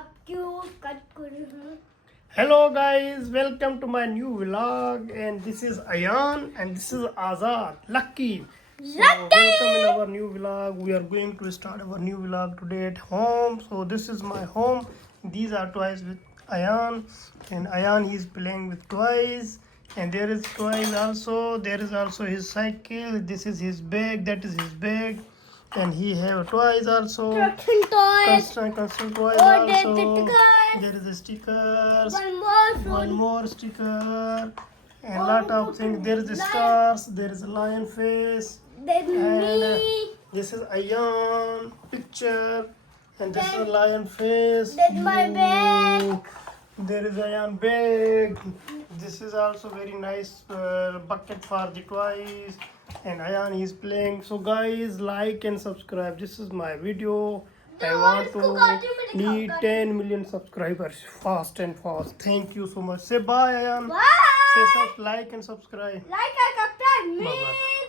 आप क्यों कट कर रहे हैं? Hello guys, welcome to my new vlog, and this is Ayan and this is Azad Lucky. So welcome in our new vlog. We are going to start our new vlog today at home. So this is my home. These are toys with Ayan, and Ayan is playing with toys, and there is toys also. There is also his cycle. This is his bag. That is his bag, and he have toys also. Construction toys also. There is a stickers. One more sticker. And lot of things. There is the stars. There is a lion face. And this is Ayan picture. And this is a lion face. That's my bag. There is Ayan bag. This is also very nice bucket for the toys. And Ayan is playing. So guys, like and subscribe. This is my video. I want to need 10 million subscribers fast and fast. Thank you so much. Say bye, Ayan. Bye. Say like and subscribe. Like I subscribe me. Bye-bye.